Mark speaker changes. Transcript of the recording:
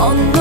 Speaker 1: on the